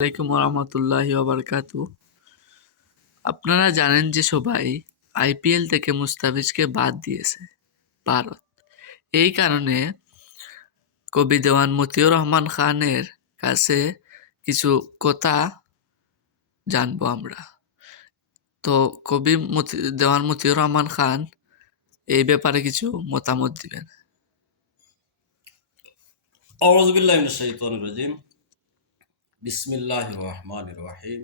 আলাইকুম রহমতুল্লাহি ওয়াবারকাতু। আপনারা জানেন যে সবাই আইপিএল থেকে মুস্তাফিজকে বাদ দিয়েছে ভারত। এই কারণে কবি দেওয়ান মতিউর রহমান খানের কাছে কিছু কথা জানবো আমরা। তো কবি দেওয়ান মতিউর রহমান খান এই ব্যাপারে কিছু মতামত দিবেন। আউযু বিল্লাহি মিনাশ শাইতানির রাজিম। বিসমিল্লাহির রহমানির রহিম।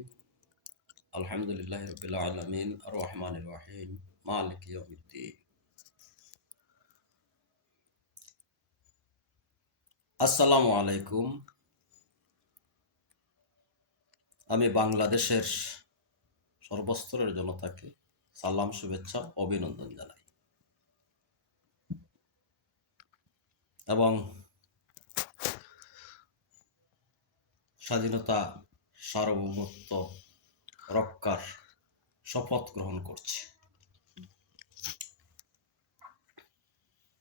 আলহামদুলিল্লাহি রাব্বিল আলামিন আর রহমানির রহিম মালিকি ইয়াউমিদ্দিন। আসসালামু আলাইকুম। আমি বাংলাদেশের সর্বস্তরের জনতাকে সালাম, শুভেচ্ছা, অভিনন্দন জানাই এবং স্বাধীনতা সার্বভৌমত্ব রক্ষার শপথ গ্রহণ করছি।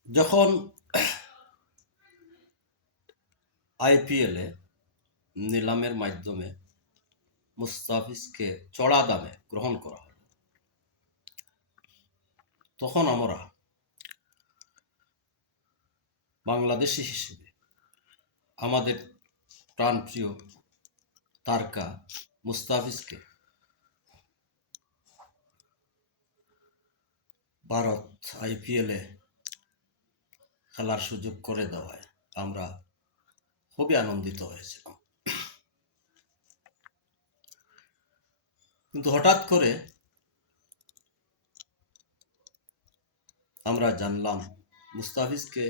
যখন আইপিএলে নিলামের মাধ্যমে মুস্তাফিজকে চড়া দামে গ্রহণ করা হয়, তখন আমরা বাংলাদেশি হিসেবে আমাদের প্রাণপ্রিয় তারকা মুস্তাফিজকে ভারত আইপিএলে খেলার সুযোগ করে দেওয়ায় আমরা খুবই আনন্দিত হয়েছিলাম। কিন্তু হঠাৎ করে আমরা জানলাম মুস্তাফিজকে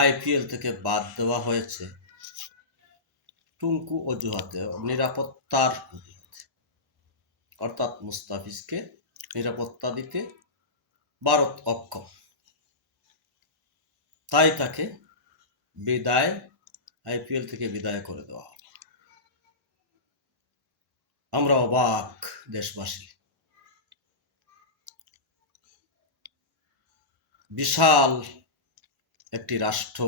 আইপিএল থেকে বাদ দেওয়া হয়েছে টুঙ্কু অজুহাতে, নিরাপত্তার অজুহাতে। অর্থাৎ মুস্তাফিজকে নিরাপত্তা দিতে ভারত অক্ষম, তাই তাকে আইপিএল থেকে বিদায় করে দেওয়া হলো। আমরা অবাক দেশবাসী। বিশাল একটি রাষ্ট্র,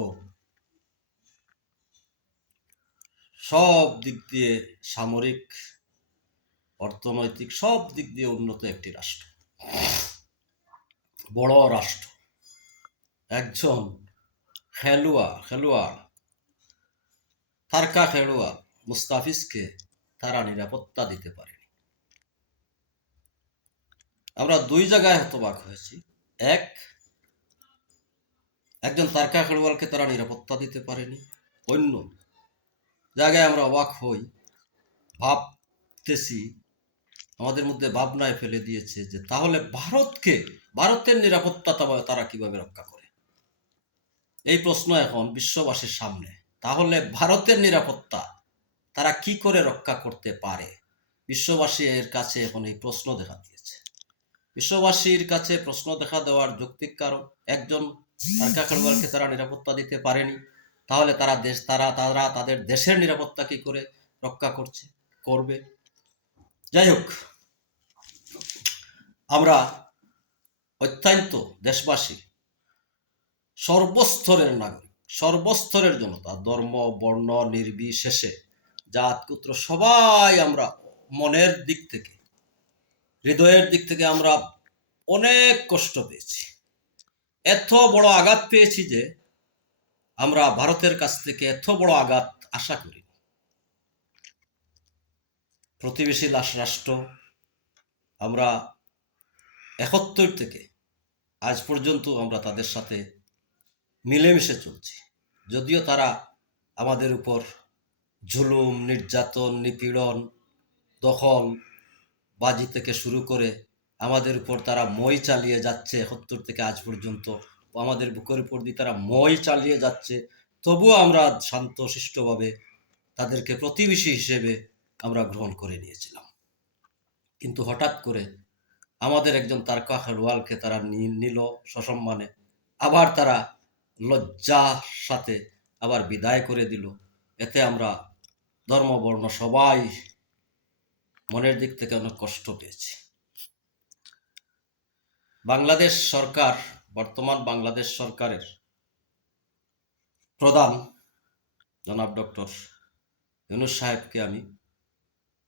সব দিক দিয়ে সামরিক, অর্থনৈতিক সব দিক দিয়ে উন্নত একটি রাষ্ট্র, বড় রাষ্ট্র, একজন খেলোয়াড় তারকা খেলোয়াড় মুস্তাফিজকে তারা নিরাপত্তা দিতে পারেনি। আমরা দুই জায়গায় হতবাক হয়েছি। একজন তারকা খেলোয়াড়কে তারা নিরাপত্তা দিতে পারেনি। অন্য জায়গায় আমরা অবাক হই, ভাবতেছি, আমাদের মধ্যে ভাবনায় ফেলে দিয়েছে যে তাহলে ভারতের নিরাপত্তা তারা কিভাবে রক্ষা করে। এই প্রশ্ন এখন বিশ্ববাসীর সামনে। তাহলে ভারতের নিরাপত্তা তারা কি করে রক্ষা করতে পারে? বিশ্ববাসী এর কাছে এখন এই প্রশ্ন দেখা দিয়েছে। বিশ্ববাসীর কাছে প্রশ্ন দেখা দেওয়ার যৌক্তিক কারণ, একজন তারকা খেলোয়াড়কে তারা নিরাপত্তা দিতে পারেনি, তাহলে তারা তাদের দেশের নিরাপত্তা কি করে রক্ষা করবে? যাই হোক, আমরা অত্যন্ত দেশবাসী, সর্বস্তরের নাগরিক, সর্বস্তরের জনতা, ধর্ম বর্ণ নির্বিশেষে, জাত গোত্র সবাই আমরা মনের দিক থেকে, হৃদয়ের দিক থেকে আমরা অনেক কষ্ট পেয়েছি। এত বড় আঘাত পেয়েছি যে আমরা ভারতের কাছ থেকে এত বড় আঘাত আশা করি। প্রতিবেশী রাষ্ট্র, আমরা 71 থেকে আজ পর্যন্ত আমরা তাদের সাথে মিলেমিশে চলছি। যদিও তারা আমাদের উপর জুলুম, নির্যাতন, নিপীড়ন, দখল বাজি থেকে শুরু করে আমাদের উপর তারা মই চালিয়ে যাচ্ছে 71 থেকে আজ পর্যন্ত, আমাদের বুকের উপর দিয়ে তারা মই চালিয়ে যাচ্ছে, তবুও আমরা শান্তশিষ্টভাবে তাদেরকে প্রতিবেশী হিসেবে আমরা গ্রহণ করে নিয়েছিলাম। কিন্তু হঠাৎ করে আমাদের একজন তারকা খেলোয়াড়কে তারা নিল সসম্মানে, আবার তারা লজ্জার সাথে আবার বিদায় করে দিল। এতে আমরা ধর্মবর্ণ সবাই মনের দিক থেকে অনেক কষ্ট পেয়েছি। বাংলাদেশ সরকার, বর্তমান বাংলাদেশ সরকারের প্রধান জনাব ডক্টর ইউনূস সাহেবকে আমি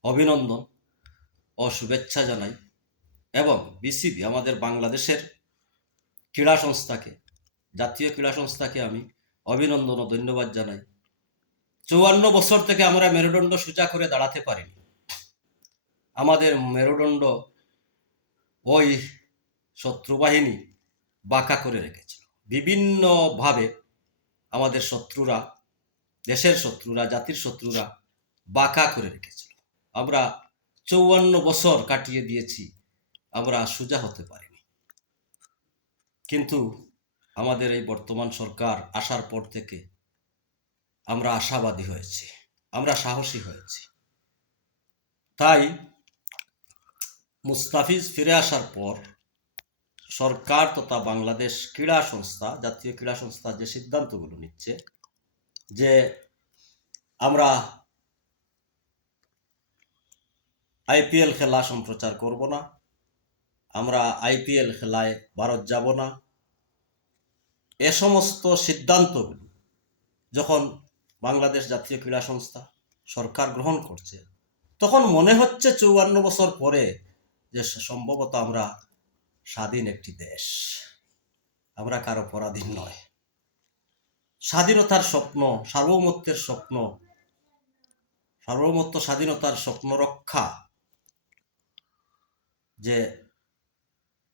অভিনন্দন ও শুভেচ্ছা জানাই এবং বিসিবি আমাদের বাংলাদেশের ক্রীড়া সংস্থাকে, জাতীয় ক্রীড়া সংস্থাকে আমি অভিনন্দন ও ধন্যবাদ জানাই। 54 বছর থেকে আমরা মেরুদণ্ড সোজা করে দাঁড়াতে পারিনি। আমাদের মেরুদণ্ড ওই শত্রুবাহিনী বাঁকা করে রেখেছিল। বিভিন্নভাবে আমাদের শত্রুরা, দেশের শত্রুরা, জাতির শত্রুরা বাঁকা করে রেখেছিল। আমরা 54 বছর কাটিয়ে দিয়েছি, আমরা সোজা হতে পারিনি। কিন্তু আমাদের এই বর্তমান সরকার আসার পর থেকে আমরা আশাবাদী হয়েছি, আমরা সাহসী হয়েছি। তাই মুস্তাফিজ ফিরে আসার পর সরকার তথা বাংলাদেশ ক্রীড়া সংস্থা, জাতীয় ক্রীড়া সংস্থা যে সিদ্ধান্তগুলো নিচ্ছে যে আমরা আইপিএল খেলা সম্প্রচার করব না, আমরা আইপিএল খেলায় ভারত যাব না, এ সমস্ত সিদ্ধান্তগুলো যখন বাংলাদেশ জাতীয় ক্রীড়া সংস্থা সরকার গ্রহণ করছে, তখন মনে হচ্ছে 54 বছর পরে যে সম্ভবত আমরা স্বাধীন একটি দেশ, আমরা কারো পরাধীন নয়। স্বাধীনতার স্বপ্ন, সার্বভৌমত্বের স্বপ্ন, সার্বভৌমত্ব স্বাধীনতার স্বপ্ন রক্ষা যে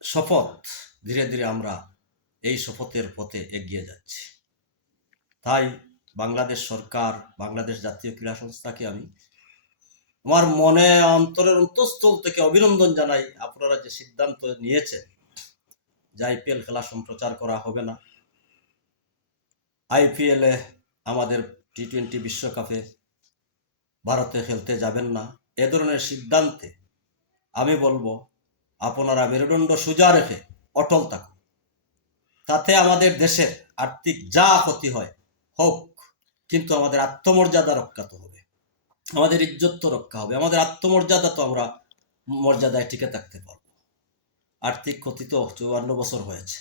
শপথ, ধীরে ধীরে আমরা এই শপথের পথে এগিয়ে যাচ্ছি। তাই বাংলাদেশ সরকার, বাংলাদেশ জাতীয় ক্রীড়া সংস্থাকে আমি আমার মনে অন্তরের অন্তঃস্থল থেকে অভিনন্দন জানাই। আপনারা যে সিদ্ধান্ত নিয়েছেন যে আইপিএল খেলা সম্প্রচার করা হবে না, আইপিএলে আমাদের টি-20 বিশ্বকাপে ভারতে খেলতে যাবেন না, এ ধরনের সিদ্ধান্তে আমি বলবো আপনারা মেরুদণ্ড সোজা রেখে অটল থাকুন। তাতে আমাদের দেশের আর্থিক যা ক্ষতি হয় হোক, কিন্তু আমাদের আত্মমর্যাদা রক্ষা তো হবে, আমাদের ইজ্জত তো রক্ষা হবে, আমাদের আত্মমর্যাদা তো আমরা মর্যাদায় টিকে থাকতে পারবো। আর্থিক ক্ষতি তো 54 বছর হয়েছে,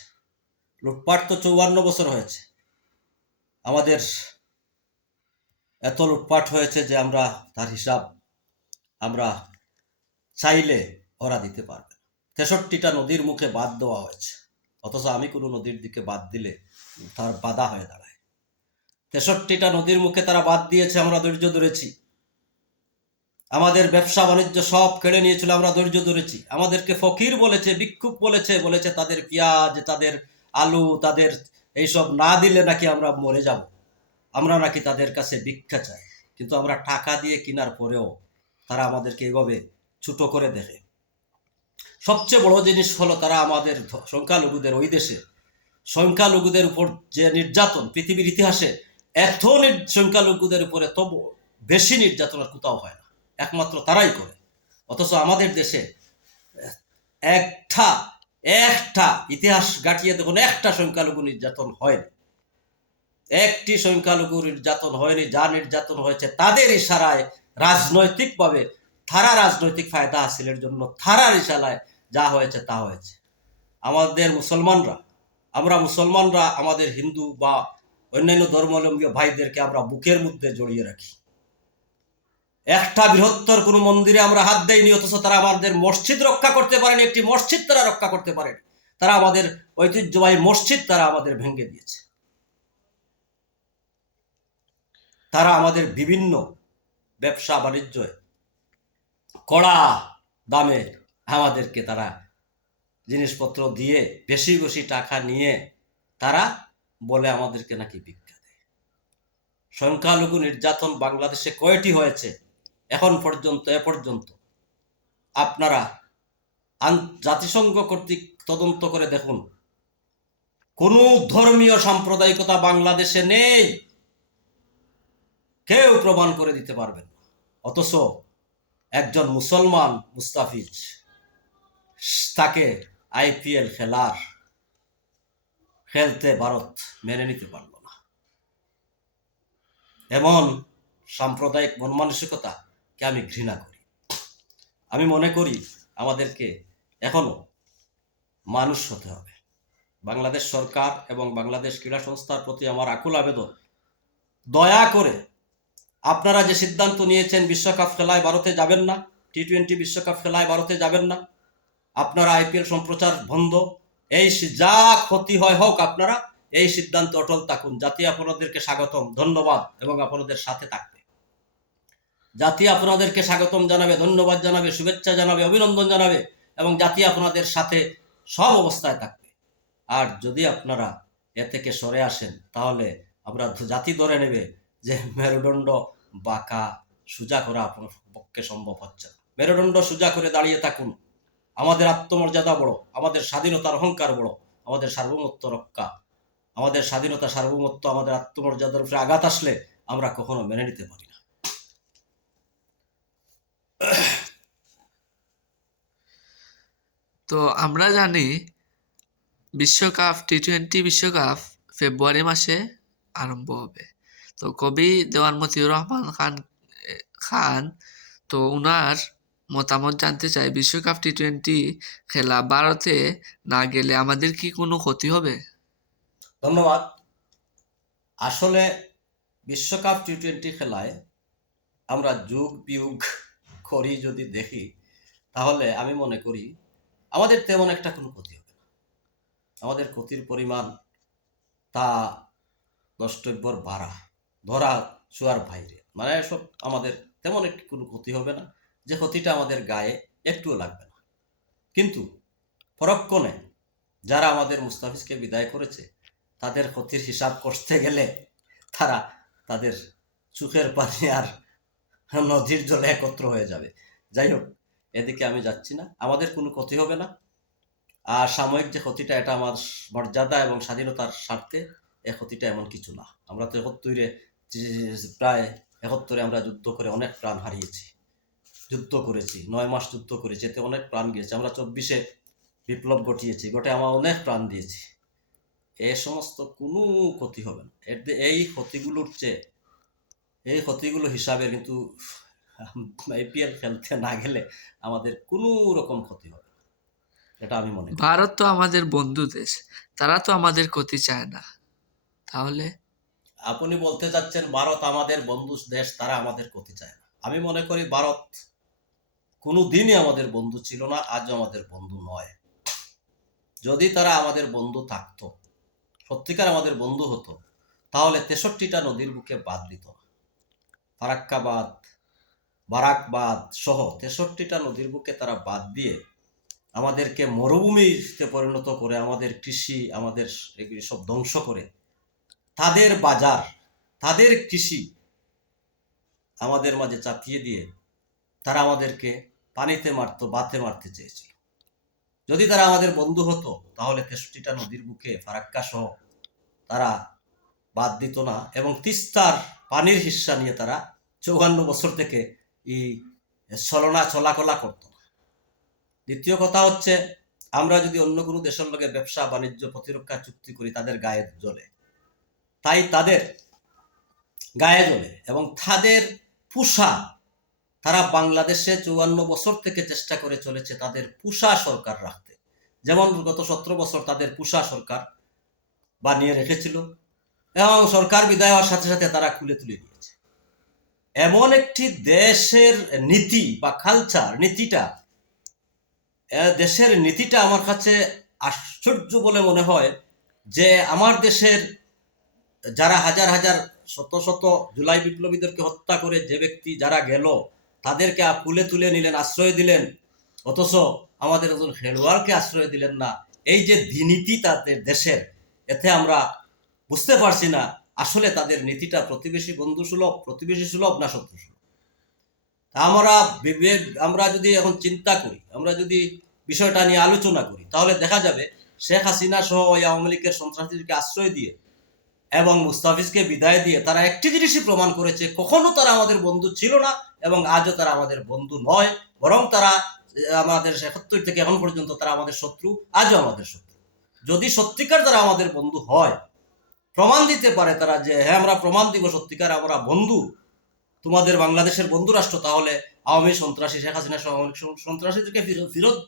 লুটপাট তো 54 বছর হয়েছে, আমাদের এত লুটপাট হয়েছে যে আমরা তার হিসাব আমরা চাইলে ওরা দিতে পারবে। 63টা নদীর মুখে বাঁধ দেওয়া হয়েছে, অথচ আমি কোনো নদীর দিকে বাঁধ দিলে তার বাধা হয়ে দাঁড়ায়। 63টা নদীর মুখে তারা বাঁধ দিয়েছে, আমরা ধৈর্য ধরেছি। আমাদের ব্যবসা বাণিজ্য সব কেড়ে নিয়েছিল, আমরা ধৈর্য ধরেছি। আমাদেরকে ফকির বলেছে, ভিক্ষুক বলেছে, বলেছে তাদের পেঁয়াজ, তাদের আলু, তাদের এইসব না দিলে নাকি আমরা মরে যাব, আমরা নাকি তাদের কাছে ভিক্ষা চাই। কিন্তু আমরা টাকা দিয়ে কেনার পরেও তারা আমাদেরকে এইভাবে ছোট করে দেখে। সবচেয়ে বড় জিনিস হলো তারা আমাদের সংখ্যালঘুদের, ওই দেশে সংখ্যালঘুদের উপর যে নির্যাতন, পৃথিবীর ইতিহাসে এত সংখ্যালঘুদের উপরে তবু বেশি নির্যাতন আর কোথাও হয় না, একমাত্র তারাই করে। অথচ আমাদের দেশে একটা ইতিহাস গাঁটিয়ে দেখুন, একটা সংখ্যালঘু নির্যাতন হয়নি, একটি সংখ্যালঘু নির্যাতন হয়নি। যা নির্যাতন হয়েছে তাদের ইশারায়, রাজনৈতিকভাবে তারা রাজনৈতিক ফায়দা হাসিলের জন্য তারার ইশারায় যা হয়েছে তা হয়েছে। আমাদের মুসলমানরা, আমরা মুসলমানরা আমাদের হিন্দু বা অন্যান্য ধর্মাবলম্বী ভাইদেরকে আমরা বুকের মধ্যে জড়িয়ে রাখি। একটা বৃহত্তর কোনো মন্দিরে আমরা হাত দেইনি, অথচ তারা আমাদের মসজিদ রক্ষা করতে পারেনি, একটি মসজিদ তারা রক্ষা করতে পারেনি। তারা আমাদের ঐতিহ্যবাহী মসজিদ তারা আমাদের ভেঙে দিয়েছে। তারা আমাদের বিভিন্ন ব্যবসা বাণিজ্য কড়া দামে আমাদেরকে তারা জিনিসপত্র দিয়ে বেশি বেশি টাকা নিয়ে তারা বলে আমাদেরকে নাকি ভিক্ষা দেয়। সংখ্যালঘু নির্যাতন বাংলাদেশে কয়টি হয়েছে এখন পর্যন্ত? এ পর্যন্ত আপনারা জাতিসংঘ কর্তৃক তদন্ত করে দেখুন, কোনো ধর্মীয় সাম্প্রদায়িকতা বাংলাদেশে নেই, কেউ প্রমাণ করে দিতে পারবেন। অথচ একজন মুসলমান মুস্তাফিজ, তাকে আইপিএল খেলতে ভারত মেনে নিতে পারল না। এমন সাম্প্রদায়িক মন মানসিকতাকে আমি ঘৃণা করি। আমি মনে করি আমাদেরকে এখনো মানুষ হতে হবে। বাংলাদেশ সরকার এবং বাংলাদেশ ক্রীড়া সংস্থার প্রতি আমার আকুল আবেদন, দয়া করে আপনারা যে সিদ্ধান্ত নিয়েছেন বিশ্বকাপ খেলায় ভারতে যাবেন না, টি-20 বিশ্বকাপ খেলায় ভারতে যাবেন না, আপনারা আইপিএল সম্প্রচার বন্ধ, যা ক্ষতি হয় হোক, আপনারা এই সিদ্ধান্ত অটল থাকুন। জাতি আপনাদেরকে স্বাগতম, ধন্যবাদ এবং আপনাদের সাথে থাকবে। জাতি আপনাদেরকে স্বাগতম জানাবে, ধন্যবাদ জানাবে, শুভেচ্ছা জানাবে, অভিনন্দন জানাবে এবং জাতি আপনাদের সাথে সব অবস্থায় থাকবে। আর যদি আপনারা এ থেকে সরে আসেন তাহলে আমরা জাতি ধরে নেবে যে মেরুদণ্ড বাঁকা সোজা করা আপনার পক্ষে সম্ভব হচ্ছে না। মেরুদণ্ড সোজা করে দাঁড়িয়ে থাকুন। আমাদের আত্মমর্যাদা বড়, আমাদের স্বাধীনতার অহংকার বড়, আমাদের সার্বভৌমত্ব রক্ষা, আমাদের স্বাধীনতা, সার্বভৌমত্ব, আমাদের আত্মমর্যাদার উপরে আঘাত আসলে আমরা কখনো মেনে নিতে পারি না। তো আমরা জানি বিশ্বকাপ টি-20 বিশ্বকাপ ফেব্রুয়ারি মাসে আরম্ভ হবে। তো কবি দেওয়ান মতিউর রহমান খান তো উনার মতামত জানতে চাই, বিশ্বকাপ টি-20 খেলা ভারতে না গেলে আমাদের কি কোনো ক্ষতি হবে? ধন্যবাদ। আসলে বিশ্বকাপ টি-20 খেলায় আমরা যোগ বিয়োগ করি যদি দেখি, তাহলে আমি মনে করি আমাদের তেমন একটা কোনো ক্ষতি হবে না। আমাদের ক্ষতির পরিমাণ তা দ্রষ্টব্যর ধরা ছোঁয়ার বাইরে, মানে সব আমাদের তেমন একটি কোনো ক্ষতি হবে না, যে ক্ষতিটা আমাদের গায়ে একটুও লাগবে না। কিন্তু পরক্ষণে যারা আমাদের মুস্তাফিজকে বিদায় করেছে তাদের ক্ষতির হিসাব করতে গেলে তারা তাদের চোখের পানি আর নদীর জলে একত্র হয়ে যাবে। যাই হোক, এদিকে আমি যাচ্ছি না, আমাদের কোনো ক্ষতি হবে না। আর সাময়িক যে ক্ষতিটা, এটা আমার মর্যাদা এবং স্বাধীনতার স্বার্থে এ ক্ষতিটা এমন কিছু না। আমরা তো প্রায় 71 আমরা যুদ্ধ করে অনেক প্রাণ হারিয়েছি, যুদ্ধ করেছি, 9 মাস যুদ্ধ করেছি, এতে অনেক প্রাণ গিয়েছে। আমরা 24-এ বিপ্লব ঘটিয়েছি, আমরা অনেক প্রাণ দিয়েছি। এ সমস্ত কোনো ক্ষতি হবে না। এই ক্ষতিগুলো হিসাবে কিন্তু আইপিএল খেলতে না গেলে আমাদের কোনো রকম ক্ষতি হবে না, এটা আমি মনে করি। ভারত তো আমাদের বন্ধু দেশ, তারা তো আমাদের ক্ষতি চায় না, তাহলে? আপনি বলতে চাচ্ছেন ভারত আমাদের বন্ধু দেশ, তারা আমাদের ক্ষতি চায় না? আমি মনে করি ভারত কোনো দিনই আমাদের বন্ধু ছিল না, আজও আমাদের বন্ধু নয়। যদি তারা আমাদের বন্ধু থাকতো, সত্যিকার আমাদের বন্ধু হতো, তাহলে 63টা নদীর বুকে বাদ দিত না। ফারাক্কাবাদ, বারাকবাদ সহ 63টা নদীর বুকে তারা বাদ দিয়ে আমাদেরকে মরুভূমিতে পরিণত করে, আমাদের কৃষি, আমাদের এগুলি সব ধ্বংস করে, তাদের বাজার, তাদের কৃষি আমাদের মাঝে চাপিয়ে দিয়ে তারা আমাদেরকে পানিতে মারতো, বাতে মারতে চেয়েছিল। যদি তারা আমাদের বন্ধু হতো তাহলে 63টা নদীর বুকে ফারাক্কা সহ তারা বাদ দিত না এবং তিস্তার পানির হিস্সা নিয়ে তারা 54 বছর থেকে এই চলাকলা করত না। দ্বিতীয় কথা হচ্ছে, আমরা যদি অন্য কোনো দেশের লগে ব্যবসা বাণিজ্য প্রতিরক্ষা চুক্তি করি, তাদের গায়ে জ্বলে, তাই তাদের গায়ে জ্বলে এবং তাদের পুষা, তারা বাংলাদেশে 54 বছর থেকে চেষ্টা করে চলেছে তাদের পুষা সরকার রাখতে। যেমন গত 17 বছর তাদের পুষা সরকার বানিয়ে রেখেছিল এবং সরকার বিদায় হওয়ার সাথে সাথে তারা খুলে তুলে দিয়েছে। এমন একটি দেশের নীতি বা কালচার, দেশের নীতিটা আমার কাছে আশ্চর্য বলে মনে হয় যে আমার দেশের যারা হাজার হাজার শত শত জুলাই বিপ্লবীদেরকে হত্যা করে যে ব্যক্তি যারা গেল, তাদেরকে কুলে তুলে নিলেন, আশ্রয় দিলেন, অথচ আমাদের একজন খেলোয়াড়কে আশ্রয় দিলেন না। এই যে নীতি তাদের দেশের, এতে আমরা বুঝতে পারছি না আসলে তাদের নীতিটা প্রতিবেশী বন্ধু সুলভ, প্রতিবেশী সুলভ না শত্রু সুলভ। আমরা যদি এখন চিন্তা করি, আমরা যদি বিষয়টা নিয়ে আলোচনা করি, তাহলে দেখা যাবে শেখ হাসিনা সহ আওয়ামী লীগের সন্ত্রাসীদেরকে আশ্রয় দিয়ে এবং মুস্তাফিজকে বিদায় দিয়ে তারা একটি জিনিসই প্রমাণ করেছে, কখনো তারা আমাদের বন্ধু ছিল না এবং আজও তারা আমাদের বন্ধু নয়, বরং তারা আমাদের 71 থেকে এখন পর্যন্ত তারা আমাদের শত্রু, আজও আমাদের শত্রু। যদি সত্যিকার তারা আমাদের বন্ধু হয়, প্রমাণ দিতে পারে তারা যে হ্যাঁ আমরা প্রমাণ দিব সত্যিকার আমরা বন্ধু, তোমাদের বাংলাদেশের বন্ধু রাষ্ট্র, তাহলে আওয়ামী সন্ত্রাসী শেখ হাসিনা সহ সন্ত্রাসীদেরকে ফেরত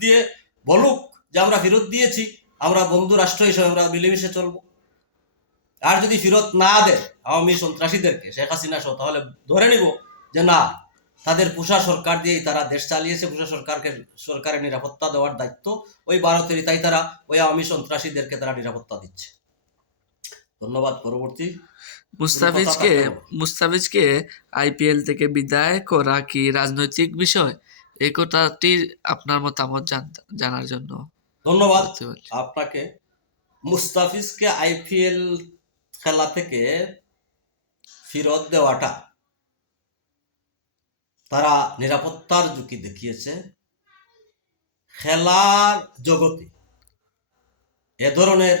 দিয়ে বলুক যে আমরা ফেরত দিয়েছি, আমরা বন্ধু রাষ্ট্র হিসেবে আমরা মিলেমিশে চলবো। আর যদি ফেরত না দেয় আওয়ামী সন্ত্রাসীদেরকে, শেখ হাসিনা সহ, তাহলে ধরে নিব যে না, তাদের পুষা সরকার দিয়েই তারা দেশ চালিয়েছে, পুষা সরকারের নিরাপত্তা দেওয়ার দায়িত্ব ওই ভারতেরই, তাই তারা ওই আওয়ামী সন্ত্রাসীদেরকে তারা নিরাপত্তা দিচ্ছে। ধন্যবাদ। পরবর্তী কোনো কথা মুস্তাফিজকে থাকলে বলো। মুস্তাফিজকে আইপিএল থেকে বিদায় করা কি রাজনৈতিক বিষয়? এই কথাটি আপনার মতামত জানার জন্য ধন্যবাদ বলতে বলছি। আপনাকে। মুস্তাফিজকে আইপিএল খেলা থেকে ফেরত দেওয়াটা তারা নিরাপত্তার ঝুঁকি দেখিয়েছে। খেলার জগতে এ ধরনের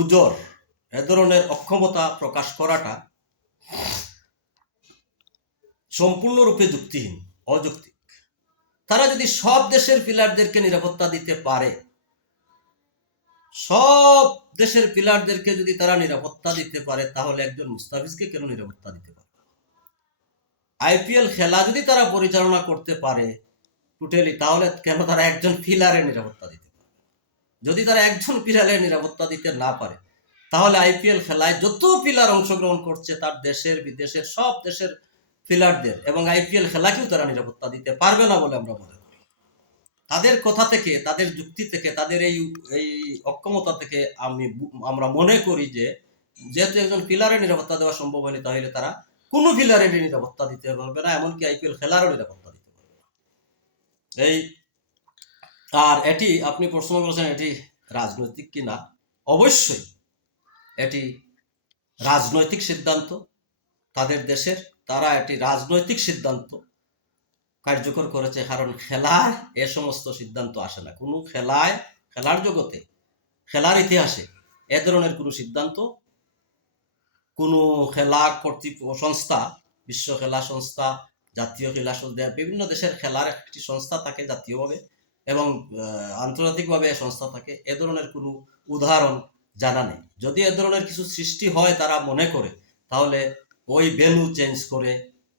উজর, এ ধরনের অক্ষমতা প্রকাশ করাটা সম্পূর্ণরূপে যুক্তিহীন, অযৌক্তিক। তারা যদি সব দেশের প্লেয়ারদেরকে নিরাপত্তা দিতে পারে, সব দেশের প্লেয়ারদেরকে যদি তারা নিরাপত্তা দিতে পারে, তাহলে একজন মুস্তাফিজকে কেন নিরাপত্তা দিতে পারে? আইপিএল খেলা যদি তারা পরিচালনা করতে পারে টোটালি, তাহলে কেন তারা একজন প্লেয়ারের নিরাপত্তা দিতে পারে? যদি তারা একজন প্লেয়ারের নিরাপত্তা দিতে না পারে, তাহলে আইপিএল খেলায় যত প্লেয়ার অংশগ্রহণ করছে তার দেশের বিদেশের সব দেশের প্লেয়ারদের এবং আইপিএল খেলাকেও তারা নিরাপত্তা দিতে পারবে না বলে আমরা মনে করি। তাদের কথা থেকে, তাদের যুক্তি থেকে, তাদের এই অক্ষমতা থেকে আমরা মনে করি যে যেহেতু একজন প্লেয়ারের নিরাপত্তা দেওয়া সম্ভব হয়নি, তাহলে তারা কোনো প্লেয়ারের নিরাপত্তা দিতে পারবে না, এমনকি আইপিএল খেলারও নিরাপত্তা দিতে পারবে না। এই আর এটি আপনি প্রশ্ন করেছেন এটি রাজনৈতিক কিনা। অবশ্যই এটি রাজনৈতিক সিদ্ধান্ত তাদের দেশের, তারা এটি রাজনৈতিক সিদ্ধান্ত কার্যকর করেছে। কারণ খেলায় এ সমস্ত সিদ্ধান্ত আসে না। কোনো খেলায়, খেলার জগতে, খেলার ইতিহাসে এ ধরনের কোনো সিদ্ধান্ত কোনো খেলা সংস্থা, বিশ্ব খেলা সংস্থা, জাতীয় খেলা সংস্থা, বিভিন্ন দেশের খেলার একটি সংস্থা থাকে জাতীয়ভাবে এবং আন্তর্জাতিকভাবে সংস্থা থাকে, এ ধরনের কোনো উদাহরণ জানা নেই। যদি এ ধরনের কিছু সৃষ্টি হয় তারা মনে করে, তাহলে ওই ভেন্যু চেঞ্জ করে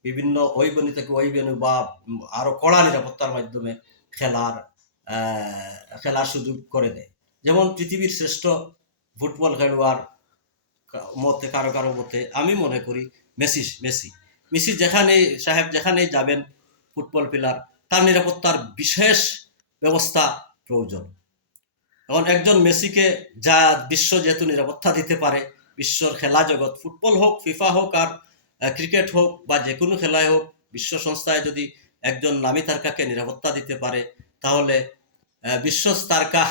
বিভিন্ন ওই ভেন্যু থেকে ওই ভেন্যু বা আরো কড়া নিরাপত্তার মাধ্যমে খেলার সুযোগ করে দেয়। যেমন পৃথিবীর শ্রেষ্ঠ ফুটবল খেলোয়াড় মতে, কারো কারো মতে আমি মনে করি মেসি। মেসি যেখানেই যাবেন ফুটবল প্লেয়ার, তার নিরাপত্তার বিশেষ ব্যবস্থা প্রয়োজন। এখন একজন মেসিকে যা বিশ্ব যেহেতু নিরাপত্তা দিতে পারে, বিশ্বর খেলা জগৎ, ফুটবল হোক, ফিফা হোক, আর ক্রিকেট হোক বা যে কোনো খেলায় হোক, বিশ্ব সংস্থায় যদি একজন নামী তারকাকে নিরাপত্তা দিতে পারে, তাহলে বিশ্ব তারকা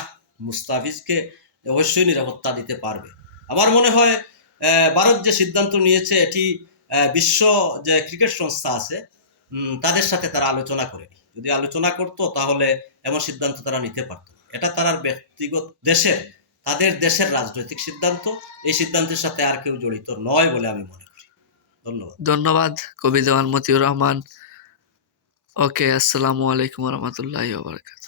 মুস্তাফিজকে অবশ্যই নিরাপত্তা দিতে পারবে। আমার মনে হয় ভারত যে সিদ্ধান্ত নিয়েছে এটি বিশ্ব যে ক্রিকেট সংস্থা আছে তাদের সাথে তারা আলোচনা করেনি। যদি আলোচনা করতো তাহলে এমন সিদ্ধান্ত তারা নিতে পারত। এটা তার ব্যক্তিগত তাদের দেশের রাজনৈতিক সিদ্ধান্ত। এই সিদ্ধান্তের সাথে আর কেউ জড়িত নয় বলে আমি মনে করি। ধন্যবাদ। ধন্যবাদ কবি দেওয়ান মতিউর রহমান। ওকে, আসসালামু আলাইকুম রহমতুল্লাহি ওয়া বারাকাতুহু।